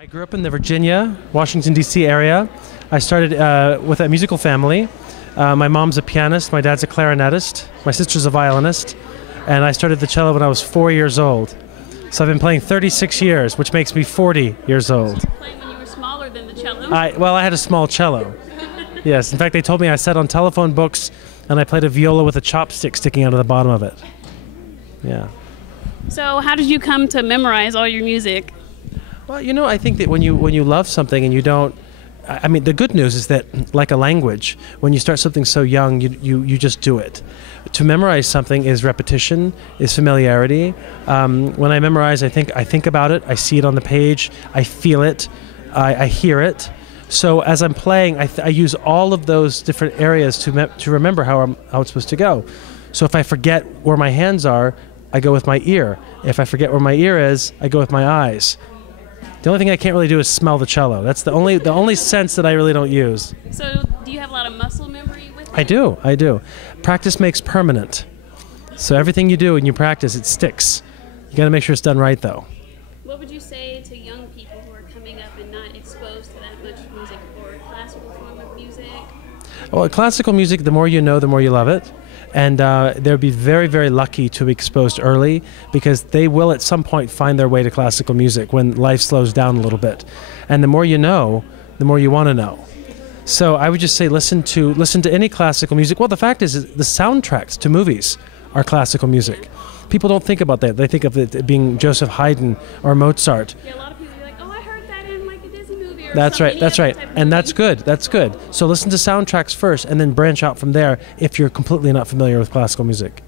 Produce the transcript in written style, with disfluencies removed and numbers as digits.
I grew up in the Virginia, Washington, D.C. area. I started with a musical family. My mom's a pianist, my dad's a clarinetist, my sister's a violinist, and I started the cello when I was 4 years old. So I've been playing 36 years, which makes me 40 years old. So you were playing when you were smaller than the cello? Well, I had a small cello. Yes, in fact, they told me I sat on telephone books and I played a viola with a chopstick sticking out of the bottom of it. Yeah. So how did you come to memorize all your music? Well, you know, I think that when you love something and you don't, I mean, the good news is that, like a language, when you start something so young, you just do it. To memorize something is repetition, is familiarity. When I memorize, I think about it, I see it on the page, I feel it, I hear it. So as I'm playing, I use all of those different areas to remember how it's supposed to go. So if I forget where my hands are, I go with my ear. If I forget where my ear is, I go with my eyes. The only thing I can't really do is smell the cello. That's the only sense that I really don't use. So do you have a lot of muscle memory with it? I do. Practice makes permanent. So everything you do when you practice, it sticks. You got to make sure it's done right, though. What would you say to young people who are coming up and not exposed to that much music or classical form of music? Well, classical music, the more you know, the more you love it. And they'll be very, very lucky to be exposed early, because they will at some point find their way to classical music when life slows down a little bit. And the more you know, the more you want to know. So I would just say listen to any classical music. Well, the fact is the soundtracks to movies are classical music. People don't think about that. They think of it being Joseph Haydn or Mozart. Yeah, a lot of people are like, oh, I heard that in like a Disney movie or That's right. And that's good. That's good. So listen to soundtracks first and then branch out from there if you're completely not familiar with classical music.